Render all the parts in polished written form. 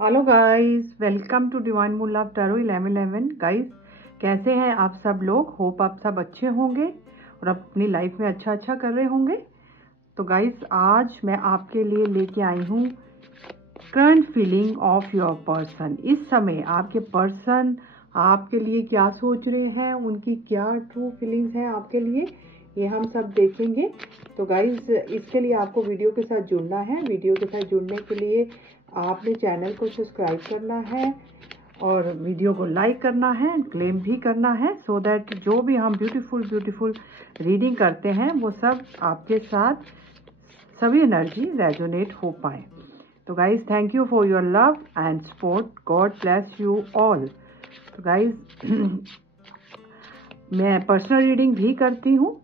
Hello guys, welcome to Divine Moon Love Tarot 1111। Guys, कैसे हैं आप सब लोग? होप आप सब अच्छे होंगे और अपनी लाइफ में अच्छा कर रहे होंगे। तो गाइस, आज मैं आपके लिए लेके आई हूँ current feeling of your person. इस समय आपके पर्सन आपके लिए क्या सोच रहे हैं, उनकी क्या ट्रू फीलिंग्स हैं आपके लिए, ये हम सब देखेंगे। तो गाइस, इसके लिए आपको वीडियो के साथ जुड़ना है। वीडियो के साथ जुड़ने के लिए आपने चैनल को सब्सक्राइब करना है और वीडियो को लाइक करना है, क्लेम भी करना है, सो दैट जो भी हम ब्यूटीफुल रीडिंग करते हैं वो सब आपके साथ सभी एनर्जी रेजोनेट हो पाए। तो guys, thank you for your love and support. God bless you all. तो गाइज, मैं पर्सनल रीडिंग भी करती हूँ।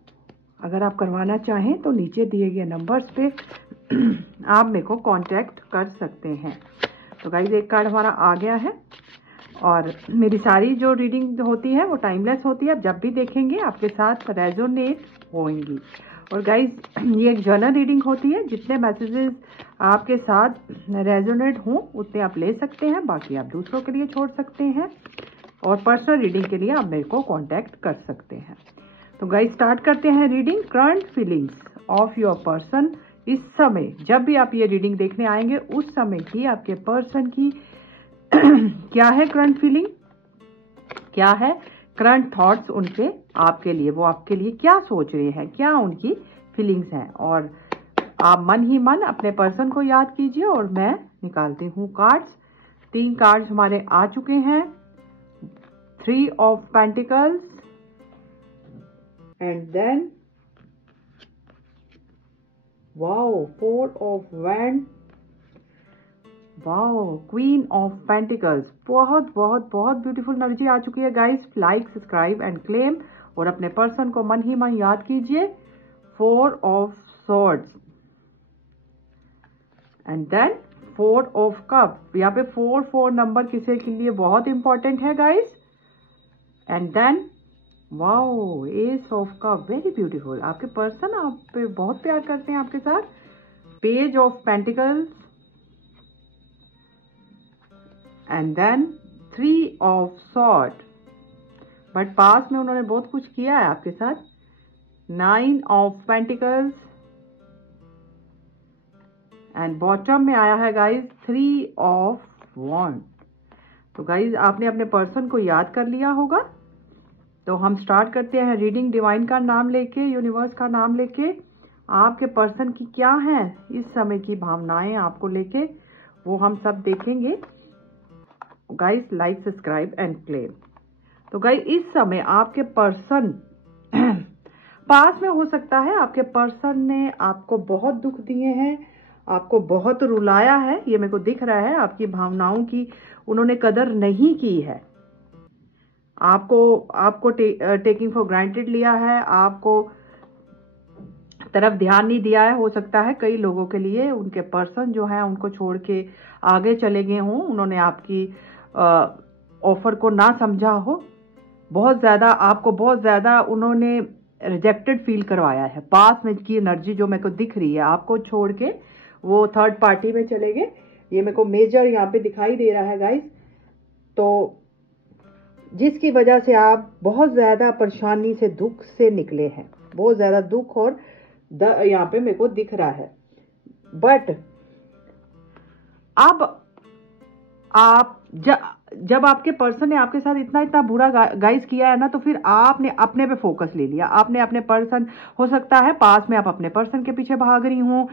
अगर आप करवाना चाहें तो नीचे दिए गए नंबर्स पे आप मेरे को कांटेक्ट कर सकते हैं। तो गाइज, एक कार्ड हमारा आ गया है और मेरी सारी जो रीडिंग होती है वो टाइमलेस होती है। आप जब भी देखेंगे आपके साथ रेजोनेट होंगी। और गाइज, ये एक जर्नल रीडिंग होती है। जितने मैसेजेस आपके साथ रेजोनेट हों उतने आप ले सकते हैं, बाकी आप दूसरों के लिए छोड़ सकते हैं। और पर्सनल रीडिंग के लिए आप मेरे को कांटेक्ट कर सकते हैं। तो गाइज, स्टार्ट करते हैं reading. Current feelings of your person. इस समय जब भी आप ये रीडिंग देखने आएंगे उस समय की आपके पर्सन की क्या है करंट फीलिंग, क्या है करंट थॉट्स उनके आपके लिए, वो आपके लिए क्या सोच रहे हैं, क्या उनकी फीलिंग्स हैं। और आप मन ही मन अपने पर्सन को याद कीजिए और मैं निकालती हूँ कार्ड्स। 3 कार्ड्स हमारे आ चुके हैं। 3 of pentacles and then wow 4 of wand, wow queen of pentacles. बहुत ब्यूटीफुल एनर्जी आ चुकी है guys. Like, subscribe and claim और अपने पर्सन को मन ही मन याद कीजिए। 4 of swords and then 4 of cup. यहाँ पे 4 नंबर किसी के लिए बहुत इंपॉर्टेंट है guys. And then wow ace of cup, very beautiful. आपके पर्सन आप पे बहुत प्यार करते हैं आपके साथ। Page of pentacles and then 3 of sword, but पास में उन्होंने बहुत कुछ किया है आपके साथ। 9 ऑफ पेंटिकल्स एंड बॉटम में आया है गाइज 3 ऑफ वॉन्ड। तो गाइज, आपने अपने पर्सन को याद कर लिया होगा। तो हम स्टार्ट करते हैं रीडिंग। डिवाइन का नाम लेके, यूनिवर्स का नाम लेके आपके पर्सन की क्या है इस समय की भावनाएं आपको लेके, वो हम सब देखेंगे। Guys, like, subscribe and claim. तो गाइज, इस समय आपके पर्सन पास में हो सकता है आपके पर्सन ने आपको बहुत दुख दिए हैं, आपको बहुत रुलाया है। ये मेरे को दिख रहा है। आपकी भावनाओं की उन्होंने कदर नहीं की है। आपको टेकिंग फॉर ग्रांटेड लिया है, आपको तरफ ध्यान नहीं दिया है। हो सकता है कई लोगों के लिए उनके पर्सन जो है उनको छोड़ के आगे चले गए हों। उन्होंने आपकी ऑफर को ना समझा हो। आपको बहुत ज्यादा उन्होंने रिजेक्टेड फील करवाया है। पास में की एनर्जी जो मेरे को दिख रही है, आपको छोड़ के वो थर्ड पार्टी में चले गए। ये मेरे को मेजर यहाँ पे दिखाई दे रहा है गाइस। तो जिसकी वजह से आप बहुत ज्यादा परेशानी से, दुख से निकले हैं। बहुत ज्यादा दुख और यहाँ पे मेरे को दिख रहा है। बट अब आप जब आपके पर्सन ने आपके साथ इतना बुरा गाइस किया है ना, तो फिर आपने अपने पे फोकस ले लिया। आपने अपने पर्सन, हो सकता है पास में आप अपने पर्सन के पीछे भाग रही हूँ,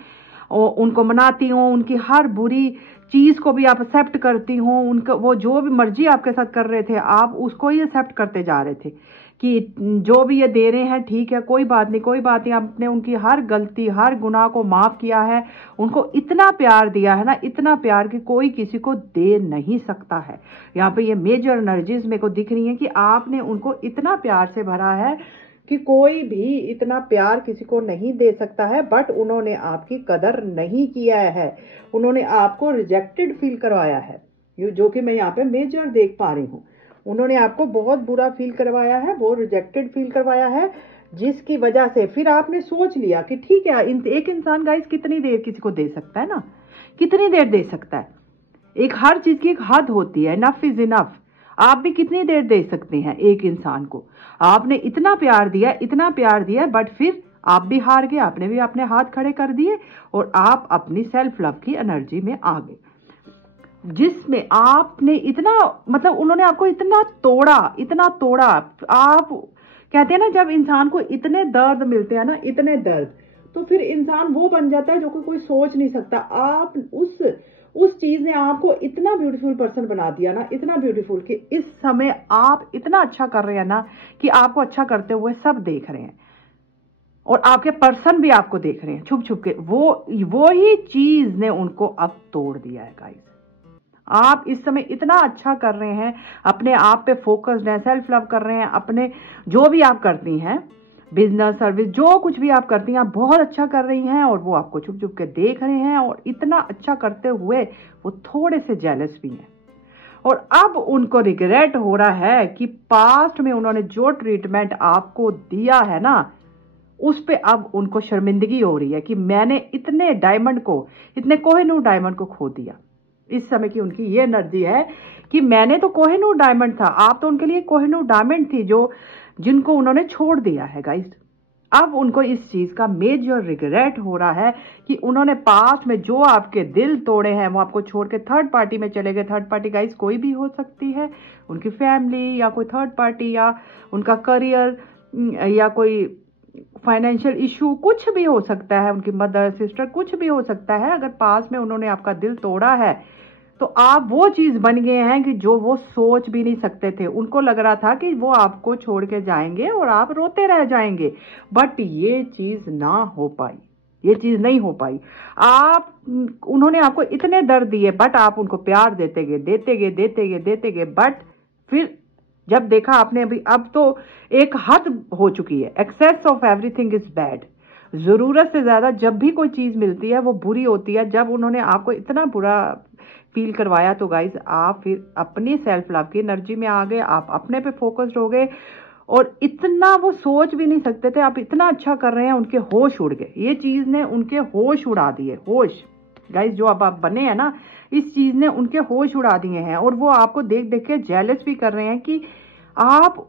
उनको मनाती हूँ, उनकी हर बुरी चीज को भी आप एक्सेप्ट करती हूँ। उनका वो जो भी मर्जी आपके साथ कर रहे थे आप उसको ही एक्सेप्ट करते जा रहे थे कि जो भी ये दे रहे हैं ठीक है, कोई बात नहीं। आपने उनकी हर गलती, हर गुनाह को माफ किया है। उनको इतना प्यार दिया है ना, इतना प्यार कि कोई किसी को दे नहीं सकता है। यहाँ पे ये मेजर एनर्जीज मेरे को दिख रही हैं कि आपने उनको इतना प्यार से भरा है कि कोई भी इतना प्यार किसी को नहीं दे सकता है। बट उन्होंने आपकी कदर नहीं किया है। उन्होंने आपको रिजेक्टेड फील करवाया है, जो कि मैं यहाँ पे मेजर देख पा रही हूँ। उन्होंने आपको बहुत बुरा फील करवाया है, वो रिजेक्टेड फील करवाया है, जिसकी वजह से फिर आपने सोच लिया कि ठीक है, एक इंसान गाइस कितनी देर किसी को दे सकता है ना, कितनी देर दे सकता है। एक हर चीज की एक हद होती है, इनफ इज इनफ। आप भी कितनी देर दे सकते हैं एक इंसान को? आपने इतना प्यार दिया, इतना प्यार दिया, बट फिर आप भी हार गए, आपने भी अपने हाथ खड़े कर दिए और आप अपनी सेल्फ लव की एनर्जी में आ गए, जिसमें आपने इतना, मतलब उन्होंने आपको इतना तोड़ा, इतना तोड़ा। आप कहते हैं ना, जब इंसान को इतने दर्द मिलते हैं ना, इतने दर्द, तो फिर इंसान वो बन जाता है जो कोई सोच नहीं सकता। आप उस चीज ने आपको इतना ब्यूटीफुल पर्सन बना दिया ना, इतना ब्यूटीफुल कि इस समय आप इतना अच्छा कर रहे हैं ना कि आपको अच्छा करते हुए सब देख रहे हैं और आपके पर्सन भी आपको देख रहे हैं छुप छुप के। वो ही चीज ने उनको अब तोड़ दिया है गाइस। आप इस समय इतना अच्छा कर रहे हैं, अपने आप पे फोकस्ड हैं, सेल्फ लव कर रहे हैं, अपने जो भी आप करती हैं, बिजनेस, सर्विस, जो कुछ भी आप करती हैं, आप बहुत अच्छा कर रही हैं और वो आपको छुप छुप के देख रहे हैं। और इतना अच्छा करते हुए वो थोड़े से जेलस भी हैं और अब उनको रिग्रेट हो रहा है कि पास्ट में उन्होंने जो ट्रीटमेंट आपको दिया है ना, उस पे अब उनको शर्मिंदगी हो रही है कि मैंने इतने डायमंड को, इतने कोहिनूर डायमंड को खो दिया। इस समय की उनकी ये एनर्जी है कि मैंने तो कोहिनूर डायमंड था, आप तो उनके लिए कोहिनूर डायमंड थी जिनको उन्होंने छोड़ दिया है गाइस। अब उनको इस चीज का मेजर रिग्रेट हो रहा है कि उन्होंने पास्ट में जो आपके दिल तोड़े हैं, वो आपको छोड़ के थर्ड पार्टी में चले गए। थर्ड पार्टी गाइस कोई भी हो सकती है, उनकी फैमिली या कोई थर्ड पार्टी या उनका करियर या कोई फाइनेंशियल इशू, कुछ भी हो सकता है, उनकी मदर, सिस्टर, कुछ भी हो सकता है। अगर पास में उन्होंने आपका दिल तोड़ा है तो आप वो चीज बन गए हैं कि जो वो सोच भी नहीं सकते थे। उनको लग रहा था कि वो आपको छोड़ के जाएंगे और आप रोते रह जाएंगे, बट ये चीज ना हो पाई, ये चीज नहीं हो पाई। उन्होंने आपको इतने दर्द दिए, बट आप उनको प्यार देते गए, देते गए, देते गए, देते गए, बट फिर जब देखा आपने, अभी अब तो एक हद हो चुकी है। Excess of everything is bad. जरूरत से ज्यादा जब भी कोई चीज मिलती है वो बुरी होती है। जब उन्होंने आपको इतना बुरा फील करवाया तो गाइज आप फिर अपनी सेल्फ लव की एनर्जी में आ गए, आप अपने पे फोकस्ड हो गए और इतना वो सोच भी नहीं सकते थे। आप इतना अच्छा कर रहे हैं, उनके होश उड़ गए। ये चीज ने उनके होश उड़ा दिए, होश गाइज। जो अब आप बने हैं ना, इस चीज ने उनके होश उड़ा दिए हैं और वो आपको देख देख के जेलस भी कर रहे हैं कि आप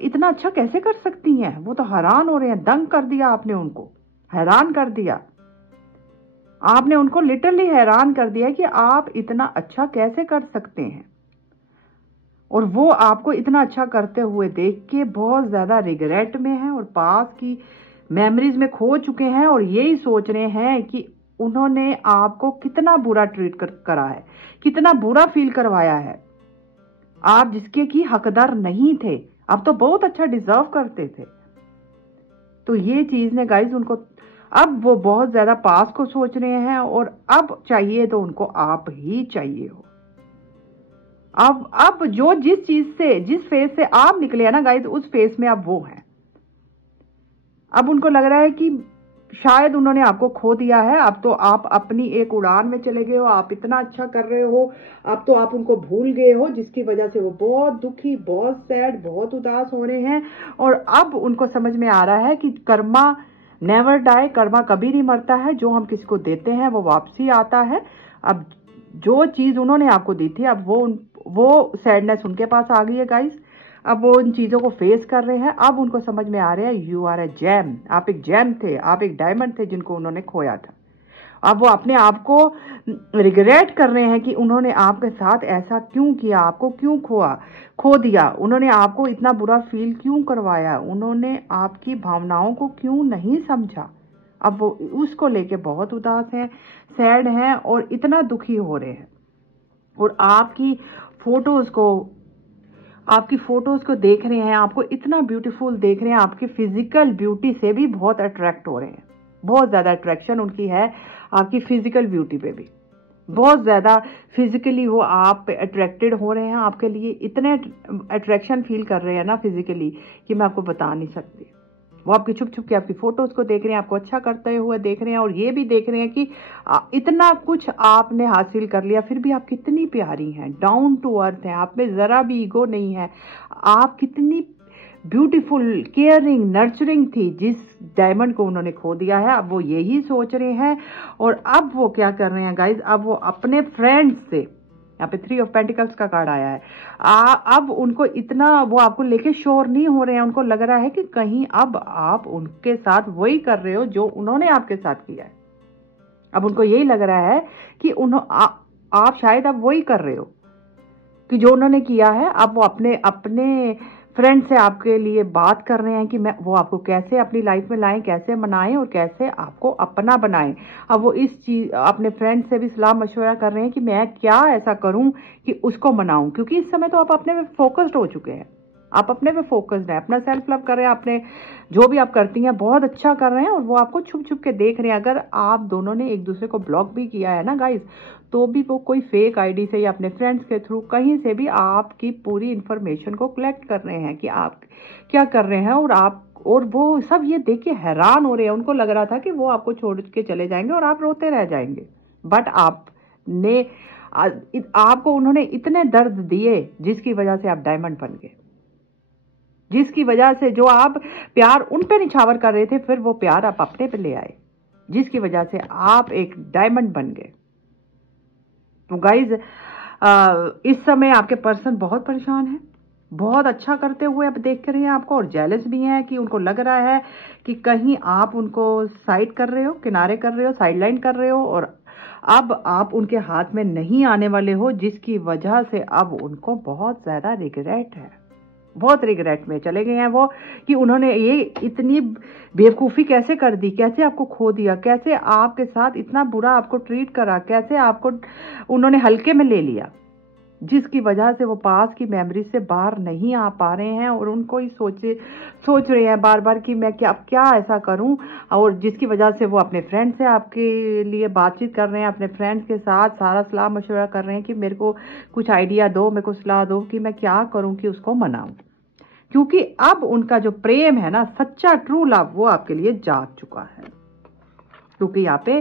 इतना अच्छा कैसे कर सकती हैं। वो तो हैरान हो रहे हैं, दंग कर दिया आपने उनको, हैरान कर दिया आपने उनको, लिटरली हैरान कर दिया कि आप इतना अच्छा कैसे कर सकते हैं। और वो आपको इतना अच्छा करते हुए देख के बहुत ज्यादा रिग्रेट में है और पास की मेमोरीज में खो चुके हैं और यही सोच रहे हैं कि उन्होंने आपको कितना बुरा ट्रीट करा है, कितना बुरा फील करवाया है। आप जिसके की हकदार नहीं थे, आप तो बहुत अच्छा डिजर्व करते थे। तो ये चीज ने गाइज उनको, अब वो बहुत ज्यादा पास को सोच रहे हैं और अब चाहिए तो उनको आप ही चाहिए हो। अब जो जिस चीज से, जिस फेज से आप निकले हैं ना गाइज, उस फेज में अब वो हैं। अब उनको लग रहा है कि शायद उन्होंने आपको खो दिया है। अब तो आप अपनी एक उड़ान में चले गए हो, आप इतना अच्छा कर रहे हो, अब तो आप उनको भूल गए हो, जिसकी वजह से वो बहुत दुखी, बहुत सैड, बहुत उदास हो रहे हैं। और अब उनको समझ में आ रहा है कि कर्मा नेवर डाई, कर्मा कभी नहीं मरता है। जो हम किसी को देते हैं वो वापसी आता है। अब जो चीज उन्होंने आपको दी थी, अब वो सैडनेस उनके पास आ गई है गाइस। अब वो इन चीजों को फेस कर रहे हैं। अब उनको समझ में आ रहा है यू आर ए जेम, आप एक जेम थे, आप एक डायमंड थे जिनको उन्होंने खोया था। अब वो अपने आप को रिग्रेट कर रहे हैं कि उन्होंने आपके साथ ऐसा क्यों किया, आपको क्यों खो दिया, उन्होंने आपको इतना बुरा फील क्यों करवाया, उन्होंने आपकी भावनाओं को क्यों नहीं समझा। अब वो उसको लेके बहुत उदास हैं, सैड हैं और इतना दुखी हो रहे हैं। और आपकी फोटोज को देख रहे हैं, आपको इतना ब्यूटीफुल देख रहे हैं, आपकी फिजिकल ब्यूटी से भी बहुत अट्रैक्ट हो रहे हैं। बहुत ज्यादा अट्रैक्शन उनकी है आपकी फिजिकल ब्यूटी पे भी, बहुत ज्यादा फिजिकली वो आप पे अट्रैक्टेड हो रहे हैं। आपके लिए इतने अट्रैक्शन फील कर रहे हैं ना फिजिकली कि मैं आपको बता नहीं सकती। वो आपकी छुप छुप के आपकी फोटोज को देख रहे हैं, आपको अच्छा करते हुए देख रहे हैं और ये भी देख रहे हैं कि इतना कुछ आपने हासिल कर लिया, फिर भी आप कितनी प्यारी हैं, डाउन टू अर्थ हैं, आप में जरा भी ईगो नहीं है, आप कितनी ब्यूटीफुल, केयरिंग, नर्चरिंग थी, जिस डायमंड को उन्होंने खो दिया है, अब वो यही सोच रहे हैं। और अब वो क्या कर रहे हैं गाइज, अब वो अपने फ्रेंड्स से, यहाँ पे 3 ऑफ पेंटिकल्स का कार्ड आया है, अब उनको इतना, वो आपको लेके श्योर नहीं हो रहे हैं। उनको लग रहा है कि कहीं अब आप उनके साथ वही कर रहे हो जो उन्होंने आपके साथ किया है। अब उनको यही लग रहा है कि आप शायद अब वही कर रहे हो कि जो उन्होंने किया है। अब वो अपने अपने फ्रेंड से आपके लिए बात कर रहे हैं कि वो आपको कैसे अपनी लाइफ में लाएं, कैसे मनाएं और कैसे आपको अपना बनाएं। अब वो इस चीज अपने फ्रेंड से भी सलाह मशवरा कर रहे हैं कि मैं क्या ऐसा करूं कि उसको मनाऊं, क्योंकि इस समय तो आप अपने पे फोकस्ड हो चुके हैं, आप अपने पे फोकस्ड हैं, अपना सेल्फ लव कर रहे हैं, अपने जो भी आप करती हैं बहुत अच्छा कर रहे हैं, और वो आपको छुप छुप के देख रहे हैं। अगर आप दोनों ने एक दूसरे को ब्लॉक भी किया है ना गाइज, तो भी वो कोई फेक आईडी से या अपने फ्रेंड्स के थ्रू कहीं से भी आपकी पूरी इंफॉर्मेशन को कलेक्ट कर रहे हैं कि आप क्या कर रहे हैं। और वो सब ये देख के हैरान हो रहे हैं। उनको लग रहा था कि वो आपको छोड़ के चले जाएंगे और आप रोते रह जाएंगे, बट आपको उन्होंने इतने दर्द दिए जिसकी वजह से आप डायमंड बन गए, जिसकी वजह से जो आप प्यार उन पे निछावर कर रहे थे, फिर वो प्यार आप अपने पे ले आए, जिसकी वजह से आप एक डायमंड बन गए। तो गाइज इस समय आपके पर्सन बहुत परेशान है, बहुत अच्छा करते हुए अब देख रहे हैं आपको, और जेलस भी हैं कि उनको लग रहा है कि कहीं आप उनको साइड कर रहे हो, किनारे कर रहे हो, साइडलाइन कर रहे हो, और अब आप उनके हाथ में नहीं आने वाले हो, जिसकी वजह से अब उनको बहुत ज्यादा रिग्रेट है, बहुत रिग्रेट में चले गए हैं वो कि उन्होंने ये इतनी बेवकूफ़ी कैसे कर दी, कैसे आपको खो दिया, कैसे आपके साथ इतना बुरा आपको ट्रीट करा, कैसे आपको उन्होंने हल्के में ले लिया, जिसकी वजह से वो पास की मेमोरी से बाहर नहीं आ पा रहे हैं। और उनको ही सोच रहे हैं बार बार कि मैं क्या ऐसा करूं, और जिसकी वजह से वो अपने फ्रेंड से आपके लिए बातचीत कर रहे हैं, अपने फ्रेंड्स के साथ सारा सलाह मशवरा कर रहे हैं कि मेरे को कुछ आइडिया दो, मेरे को सलाह दो कि मैं क्या करूं कि उसको मनाऊं, क्योंकि अब उनका जो प्रेम है ना, सच्चा ट्रू लव, वो आपके लिए जाग चुका है। क्योंकि यहाँ पे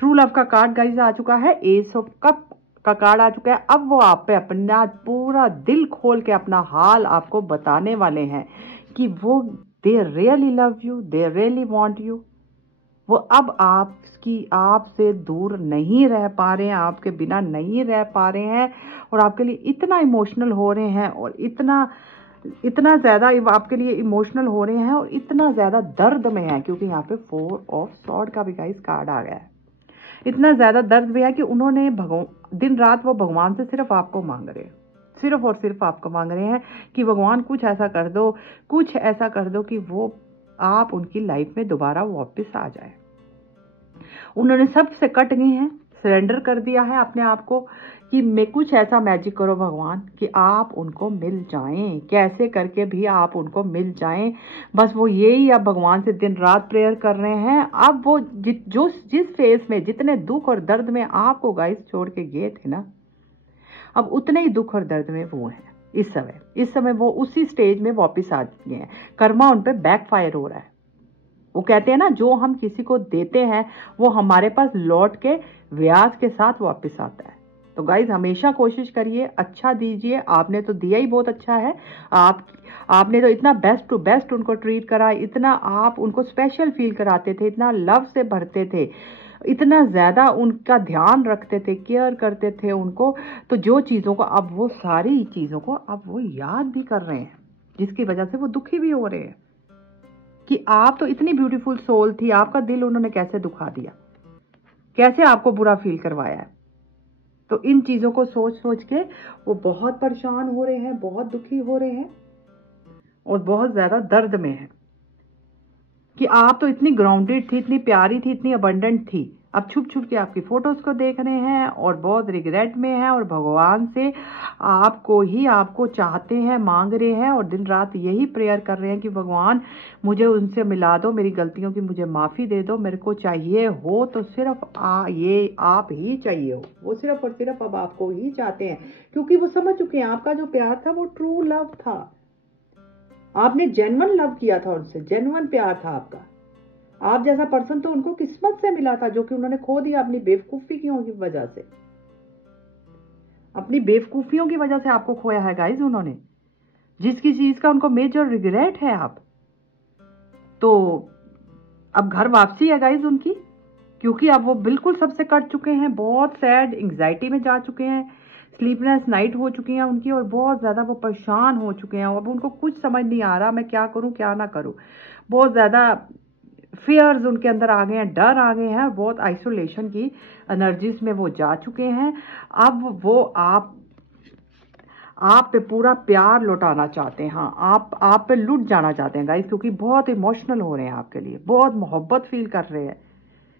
ट्रू लव का कार्ड गाइस आ चुका है, एस ऑफ कप का कार्ड आ चुका है। अब वो आप पे अपना पूरा दिल खोल के अपना हाल आपको बताने वाले हैं कि वो they really love you, they really want you. वो अब आपसे दूर नहीं रह पा रहे हैं, आपके बिना नहीं रह पा रहे हैं, और आपके लिए इतना इमोशनल हो रहे हैं, और इतना ज्यादा आपके लिए इमोशनल हो रहे हैं, और इतना ज्यादा दर्द में है, क्योंकि यहाँ पे 4 ऑफ सॉर्ड का भी गाइस कार्ड आ गया है। इतना ज्यादा दर्द भी है कि उन्होंने दिन रात वो भगवान से सिर्फ आपको मांग रहे हैं, सिर्फ और सिर्फ आपको मांग रहे हैं कि भगवान कुछ ऐसा कर दो, कुछ ऐसा कर दो कि वो आप उनकी लाइफ में दोबारा वापस आ जाए। उन्होंने सबसे कट गए हैं, सरेंडर कर दिया है अपने आप को कि मैं कुछ ऐसा मैजिक करो भगवान कि आप उनको मिल जाएं, कैसे करके भी आप उनको मिल जाएं। बस वो यही अब भगवान से दिन रात प्रेयर कर रहे हैं। अब वो जिस फेज में, जितने दुख और दर्द में आपको गाइस छोड़ के गए थे ना, अब उतने ही दुख और दर्द में वो है इस समय वो उसी स्टेज में वापस आ गए हैं। कर्मा उन पे बैकफायर हो रहा है। वो कहते हैं ना, जो हम किसी को देते हैं वो हमारे पास लौट के ब्याज के साथ वापस आता है। तो गाइज हमेशा कोशिश करिए, अच्छा दीजिए। आपने तो दिया ही बहुत अच्छा है, आपने तो इतना बेस्ट टू बेस्ट उनको ट्रीट करा, इतना आप उनको स्पेशल फील कराते थे, इतना लव से भरते थे, इतना ज्यादा उनका ध्यान रखते थे, केयर करते थे उनको। तो जो चीजों को अब वो सारी चीजों को अब वो याद भी कर रहे हैं, जिसकी वजह से वो दुखी भी हो रहे हैं कि आप तो इतनी ब्यूटीफुल सोल थी, आपका दिल उन्होंने कैसे दुखा दिया, कैसे आपको बुरा फील करवाया है। तो इन चीजों को सोच सोच के वो बहुत परेशान हो रहे हैं, बहुत दुखी हो रहे हैं, और बहुत ज्यादा दर्द में है कि आप तो इतनी ग्राउंडेड थी, इतनी प्यारी थी, इतनी अबंडेंट थी। अब छुप छुप के आपकी फोटोज को देख रहे हैं और बहुत रिग्रेट में है, और भगवान से आपको चाहते हैं, मांग रहे हैं, और दिन रात यही प्रेयर कर रहे हैं कि भगवान मुझे उनसे मिला दो, मेरी गलतियों की मुझे माफी दे दो, मेरे को चाहिए हो तो सिर्फ ये आप ही चाहिए हो। वो सिर्फ और सिर्फ अब आपको ही चाहते हैं, क्योंकि वो समझ चुके हैं आपका जो प्यार था वो ट्रू लव था। आपने जेन्युइन लव किया था उनसे, जेन्युइन प्यार था आपका। आप जैसा पर्सन तो उनको किस्मत से मिला था, जो कि उन्होंने खो दिया अपनी बेवकूफियों की वजह से। अपनी बेवकूफियों की वजह से आपको खोया है गाइज उन्होंने। जिसकी चीज का उनको मेजर रिग्रेट है आप, तो अब घर वापसी है गाइज उनकी, क्योंकि अब वो बिल्कुल सबसे कट चुके हैं, बहुत सैड एंग्जाइटी में जा चुके हैं, स्लीपलेस नाइट हो चुकी हैं उनकी, और बहुत ज़्यादा वो परेशान हो चुके हैं। अब उनको कुछ समझ नहीं आ रहा मैं क्या करूं क्या ना करूं, बहुत ज़्यादा फियर्स उनके अंदर आ गए हैं, डर आ गए हैं, बहुत आइसोलेशन की एनर्जीज में वो जा चुके हैं। अब वो आप पे पूरा प्यार लौटाना चाहते हैं, हाँ आप पे लुट जाना चाहते हैं गाइस, क्योंकि बहुत इमोशनल हो रहे हैं आपके लिए, बहुत मोहब्बत फील कर रहे हैं।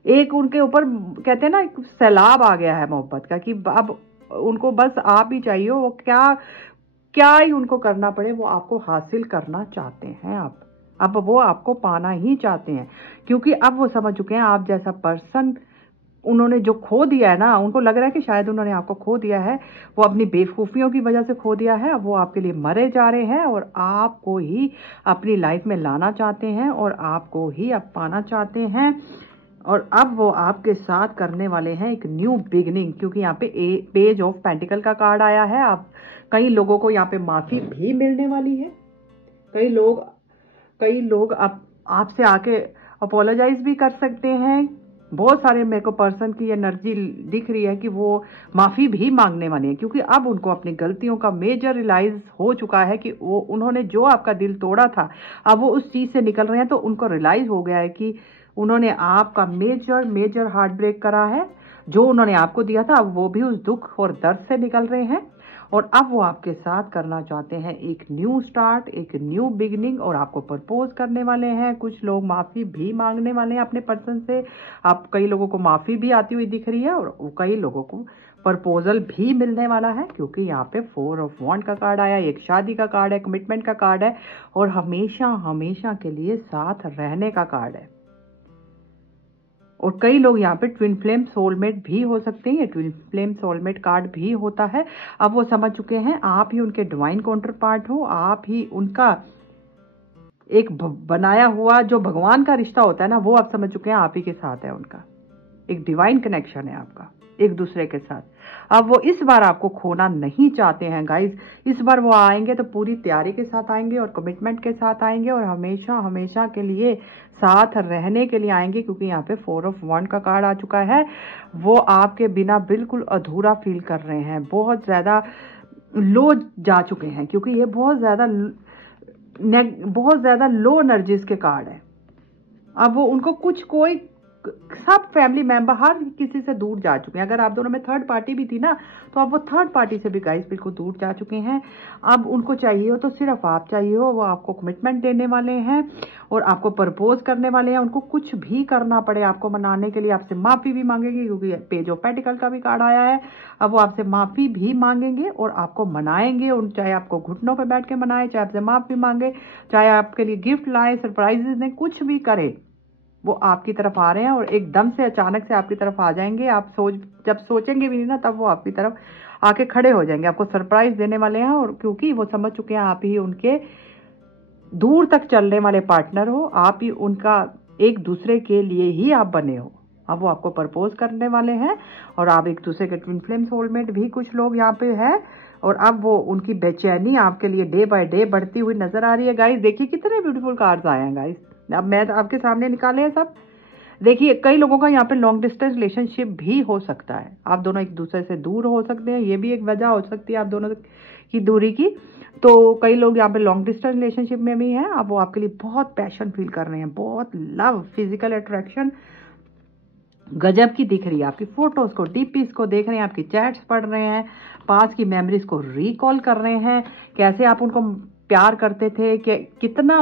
एक उनके ऊपर कहते हैं ना एक सैलाब आ गया है मोहब्बत का, कि अब उनको बस आप ही चाहिए, वो क्या ही उनको करना पड़े, वो आपको हासिल करना चाहते हैं आप। अब वो आपको पाना ही चाहते हैं, क्योंकि अब वो समझ चुके हैं आप जैसा पर्सन उन्होंने जो खो दिया है ना, उनको लग रहा है कि शायद उन्होंने आपको खो दिया है, वो अपनी बेवकूफ़ियों की वजह से खो दिया है। अब वो आपके लिए मरे जा रहे हैं और आपको ही अपनी लाइफ में लाना चाहते हैं और आपको ही अब पाना चाहते हैं। और अब वो आपके साथ करने वाले हैं एक न्यू बिगिनिंग, क्योंकि यहाँ पे पेज ऑफ पेंटिकल का कार्ड आया है। आप कई लोगों को यहाँ पे माफ़ी भी मिलने वाली है, कई लोग आपसे आके अपोलोजाइज भी कर सकते हैं। बहुत सारे मेरे को पर्सन की एनर्जी दिख रही है कि वो माफ़ी भी मांगने वाले हैं, क्योंकि अब उनको अपनी गलतियों का मेजर रियलाइज हो चुका है कि वो उन्होंने जो आपका दिल तोड़ा था, अब वो उस चीज़ से निकल रहे हैं। तो उनको रियलाइज हो गया है कि उन्होंने आपका मेजर हार्ट ब्रेक करा है, जो उन्होंने आपको दिया था, अब वो भी उस दुख और दर्द से निकल रहे हैं। और अब वो आपके साथ करना चाहते हैं एक न्यू स्टार्ट, एक न्यू बिगिनिंग, और आपको प्रपोज करने वाले हैं। कुछ लोग माफ़ी भी मांगने वाले हैं अपने पर्सन से। आप कई लोगों को माफ़ी भी आती हुई दिख रही है और कई लोगों को प्रपोजल भी मिलने वाला है, क्योंकि यहाँ पे 4 ऑफ वांड का कार्ड आया, एक शादी का कार्ड है, कमिटमेंट का कार्ड है, और हमेशा के लिए साथ रहने का कार्ड है। और कई लोग यहाँ पे ट्विन फ्लेम सोलमेट भी हो सकते हैं, ये ट्विन फ्लेम सोलमेट कार्ड भी होता है। अब वो समझ चुके हैं आप ही उनके डिवाइन काउंटर पार्ट हो, आप ही उनका एक बनाया हुआ जो भगवान का रिश्ता होता है ना, वो आप समझ चुके हैं आप ही के साथ है, उनका एक डिवाइन कनेक्शन है आपका एक दूसरे के साथ। अब वो इस बार आपको खोना नहीं चाहते हैं गाइज। इस बार वो आएंगे तो पूरी तैयारी के साथ आएंगे और कमिटमेंट के साथ आएंगे, और हमेशा के लिए साथ रहने के लिए आएंगे, क्योंकि यहाँ पे 4 ऑफ वांड का कार्ड आ चुका है। वो आपके बिना बिल्कुल अधूरा फील कर रहे हैं, बहुत ज़्यादा लो जा चुके हैं, क्योंकि ये बहुत ज़्यादा लो एनर्जीज के कार्ड है। अब वो उनको सब फैमिली मेंबर हर किसी से दूर जा चुके हैं। अगर आप दोनों में थर्ड पार्टी भी थी ना, तो अब वो थर्ड पार्टी से भी गाइस बिल्कुल दूर जा चुके हैं। अब उनको चाहिए हो तो सिर्फ आप चाहिए हो, वो आपको कमिटमेंट देने वाले हैं और आपको प्रपोज करने वाले हैं। उनको कुछ भी करना पड़े आपको मनाने के लिए, आपसे माफ़ी भी मांगेंगे, क्योंकि पेज ऑफ पेंटिकल का भी कार्ड आया है। अब वो आपसे माफ़ी भी मांगेंगे और आपको मनाएंगे, चाहे आपको घुटनों पर बैठ के मनाए, चाहे आपसे माफ़ी मांगे, चाहे आपके लिए गिफ्ट लाए, सरप्राइजेज दें, कुछ भी करे, वो आपकी तरफ आ रहे हैं और एकदम से अचानक से आपकी तरफ आ जाएंगे। आप जब सोचेंगे भी नहीं ना, तब वो आपकी तरफ आके खड़े हो जाएंगे, आपको सरप्राइज देने वाले हैं। और क्योंकि वो समझ चुके हैं आप ही उनके दूर तक चलने वाले पार्टनर हो, आप ही उनका एक दूसरे के लिए ही आप बने हो। अब वो आपको प्रपोज करने वाले हैं और आप एक दूसरे के ट्विन फ्लेम सोलमेट भी कुछ लोग यहाँ पे है। और अब वो उनकी बेचैनी आपके लिए डे बाय डे बढ़ती हुई नजर आ रही है। गाइस देखिए कितने ब्यूटीफुल कार्ड्स आए हैं गाइस, अब मैं आपके सामने निकाले हैं सब। देखिए कई लोगों का यहाँ पे लॉन्ग डिस्टेंस रिलेशनशिप भी हो सकता है, आप दोनों एक दूसरे से दूर हो सकते हैं, ये भी एक वजह हो सकती है आप दोनों की दूरी की। तो कई लोग यहाँ पे लॉन्ग डिस्टेंस रिलेशनशिप में भी हैं। अब वो आपके लिए बहुत पैशन फील कर रहे हैं, बहुत लव, फिजिकल अट्रैक्शन गजब की दिख रही है। आपकी फोटोज को, डीपीज को देख रहे हैं, आपकी चैट्स पढ़ रहे हैं, पास की मेमोरीज को रिकॉल कर रहे हैं, कैसे आप उनको प्यार करते थे, कि कितना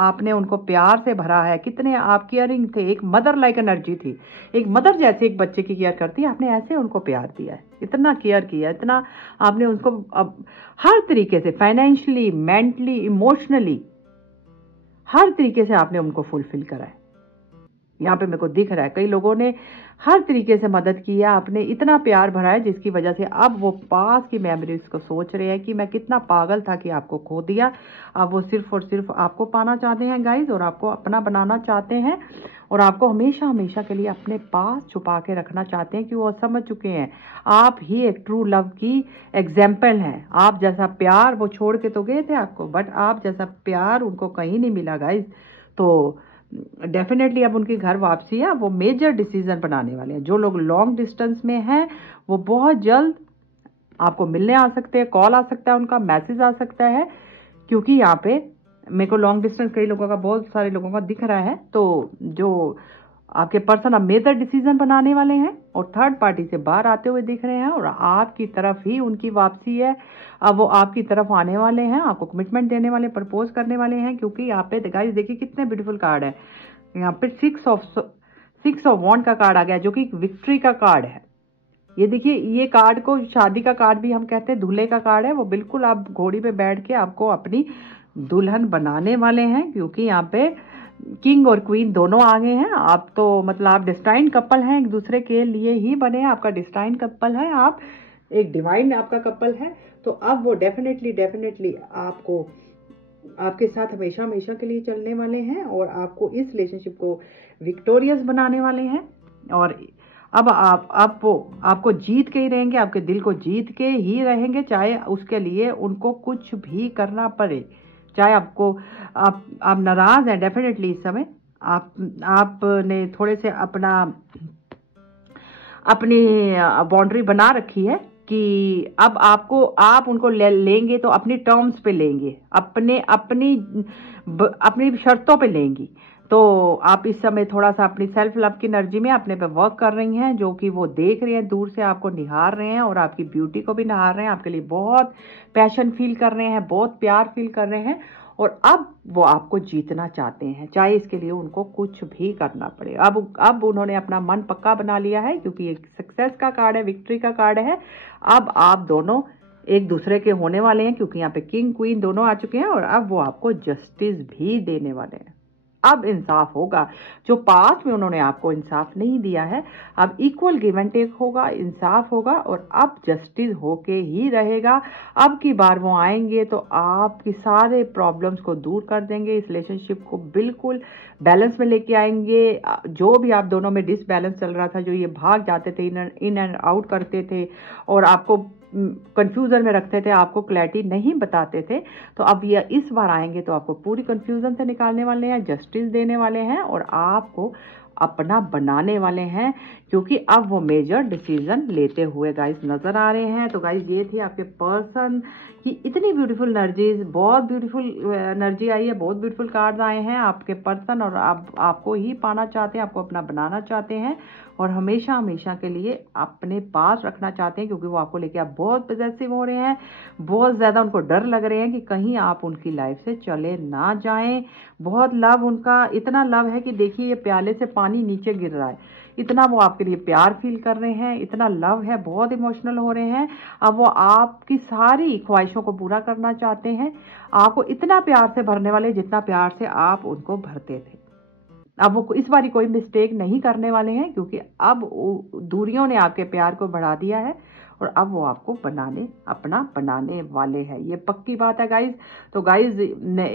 आपने उनको प्यार से भरा है, कितने आप केयरिंग थे, एक मदर लाइक एनर्जी थी, एक मदर जैसे एक बच्चे की केयर करती है, आपने ऐसे उनको प्यार दिया है, इतना केयर किया, इतना आपने उनको अब हर तरीके से फाइनेंशियली, मेंटली, इमोशनली, हर तरीके से आपने उनको फुलफिल करा है। यहाँ पे मेरे को दिख रहा है कई लोगों ने हर तरीके से मदद की है, आपने इतना प्यार भरा है जिसकी वजह से अब वो पास की मेमोरीज को सोच रहे हैं कि मैं कितना पागल था कि आपको खो दिया। अब वो सिर्फ और सिर्फ आपको पाना चाहते हैं गाइज, और आपको अपना बनाना चाहते हैं, और आपको हमेशा हमेशा के लिए अपने पास छुपा के रखना चाहते हैं कि वो समझ चुके हैं आप ही एक ट्रू लव की एग्जाम्पल हैं। आप जैसा प्यार वो छोड़ के तो गए थे आपको, बट आप जैसा प्यार उनको कहीं नहीं मिला गाइज। तो डेफिनेटली अब उनकी घर वापसी है, वो मेजर डिसीजन बनाने वाले हैं। जो लोग लॉन्ग डिस्टेंस में हैं वो बहुत जल्द आपको मिलने आ सकते हैं, कॉल आ सकता है, उनका मैसेज आ सकता है, क्योंकि यहाँ पे मेरे को लॉन्ग डिस्टेंस कई लोगों का, बहुत सारे लोगों का दिख रहा है। तो जो आपके पर्सन अब मेजर डिसीजन बनाने वाले हैं और थर्ड पार्टी से बाहर आते हुए दिख रहे हैं, और आपकी तरफ ही उनकी वापसी है। अब वो आपकी तरफ आने वाले हैं, आपको कमिटमेंट देने वाले, प्रपोज करने वाले हैं, क्योंकि यहाँ पे गाइस देखिए कितने ब्यूटीफुल कार्ड है। यहाँ पे 6 ऑफ वॉन्ड का कार्ड आ गया जो कि विक्ट्री का कार्ड है। ये देखिए, ये कार्ड को शादी का कार्ड भी हम कहते हैं, दूल्हे का कार्ड है। वो बिल्कुल आप घोड़ी पे बैठ के आपको अपनी दुल्हन बनाने वाले हैं, क्योंकि यहाँ पे किंग और क्वीन दोनों आ गए हैं। आप तो मतलब आप डिस्टाइन कपल हैं, एक दूसरे के लिए ही बने हैं, आपका डिस्टाइन कपल है, आप एक डिवाइन आपका कपल है। तो अब वो डेफिनेटली आपको आपके साथ हमेशा हमेशा के लिए चलने वाले हैं, और आपको इस रिलेशनशिप को विक्टोरियस बनाने वाले हैं। और अब वो आपको जीत के ही रहेंगे, आपके दिल को जीत के ही रहेंगे, चाहे उसके लिए उनको कुछ भी करना पड़े, चाहे आपको आप नाराज हैं डेफिनेटली इस समय। आपने थोड़े से अपनी बाउंड्री बना रखी है कि अब आप उनको लेंगे तो अपनी टर्म्स पे लेंगे, अपनी शर्तों पे लेंगी। तो आप इस समय थोड़ा सा अपनी सेल्फ लव की एनर्जी में अपने पे वर्क कर रही हैं, जो कि वो देख रहे हैं, दूर से आपको निहार रहे हैं, और आपकी ब्यूटी को भी निहार रहे हैं, आपके लिए बहुत पैशन फील कर रहे हैं, बहुत प्यार फील कर रहे हैं, और अब वो आपको जीतना चाहते हैं, चाहे इसके लिए उनको कुछ भी करना पड़े। अब उन्होंने अपना मन पक्का बना लिया है, क्योंकि एक सक्सेस का कार्ड है, विक्ट्री का कार्ड है। अब आप दोनों एक दूसरे के होने वाले हैं, क्योंकि यहाँ पे किंग क्वीन दोनों आ चुके हैं, और अब वो आपको जस्टिस भी देने वाले हैं। अब इंसाफ होगा, जो पास्ट में उन्होंने आपको इंसाफ नहीं दिया है, अब इक्वल गिव एंड टेक होगा, इंसाफ होगा, और अब जस्टिस होके ही रहेगा। अब की बार वो आएंगे तो आपकी सारे प्रॉब्लम्स को दूर कर देंगे, इस रिलेशनशिप को बिल्कुल बैलेंस में लेके आएंगे। जो भी आप दोनों में डिसबैलेंस चल रहा था, जो ये भाग जाते थे, इन एंड आउट करते थे, और आपको कंफ्यूजन में रखते थे, आपको क्लैरिटी नहीं बताते थे, तो अब ये इस बार आएंगे तो आपको पूरी कंफ्यूजन से निकालने वाले हैं, जस्टिस देने वाले हैं, और आपको अपना बनाने वाले हैं, क्योंकि अब वो मेजर डिसीजन लेते हुए गाइस नजर आ रहे हैं। तो गाइस ये थी आपके पर्सन की इतनी ब्यूटीफुल एनर्जीज, बहुत ब्यूटीफुल एनर्जी आई है, बहुत ब्यूटीफुल कार्ड्स आए हैं आपके पर्सन, और आपको ही पाना चाहते हैं, आपको अपना बनाना चाहते हैं, और हमेशा हमेशा के लिए अपने पास रखना चाहते हैं, क्योंकि वो आपको लेके आप बहुत पॉजेसिव हो रहे हैं, बहुत ज़्यादा उनको डर लग रहे हैं कि कहीं आप उनकी लाइफ से चले ना जाएं। बहुत लव उनका, इतना लव है कि देखिए ये प्याले से पानी नीचे गिर रहा है, इतना वो आपके लिए प्यार फील कर रहे हैं, इतना लव है, बहुत इमोशनल हो रहे हैं। अब वो आपकी सारी ख्वाहिशों को पूरा करना चाहते हैं, आपको इतना प्यार से भरने वाले जितना प्यार से आप उनको भरते थे। अब वो इस बारी कोई मिस्टेक नहीं करने वाले हैं, क्योंकि अब दूरियों ने आपके प्यार को बढ़ा दिया है, और अब वो आपको अपना बनाने वाले हैं, ये पक्की बात है गाइज। तो गाइज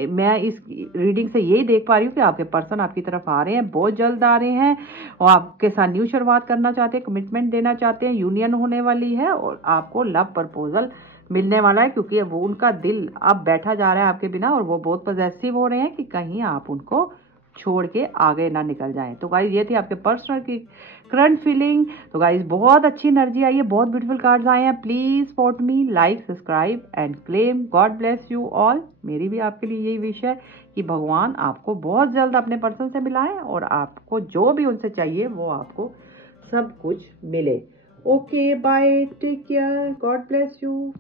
मैं इस रीडिंग से यही देख पा रही हूँ कि आपके पर्सन आपकी तरफ आ रहे हैं, बहुत जल्द आ रहे हैं, और आपके साथ न्यू शुरुआत करना चाहते हैं, कमिटमेंट देना चाहते हैं, यूनियन होने वाली है, और आपको लव प्रपोजल मिलने वाला है, क्योंकि वो उनका दिल अब बैठा जा रहा है आपके बिना, और वो बहुत पॉजेसिव हो रहे हैं कि कहीं आप उनको छोड़ के आगे ना निकल जाएं। तो गाइज ये थी आपके पर्सनल की करंट फीलिंग। तो गाइज बहुत अच्छी एनर्जी आई है, बहुत ब्यूटीफुल कार्ड्स आए हैं। Please support me, like, subscribe and claim. God bless you all. मेरी भी आपके लिए यही विश है कि भगवान आपको बहुत जल्द अपने पर्सन से मिलाएं, और आपको जो भी उनसे चाहिए वो आपको सब कुछ मिले। Okay bye, take care, God bless you.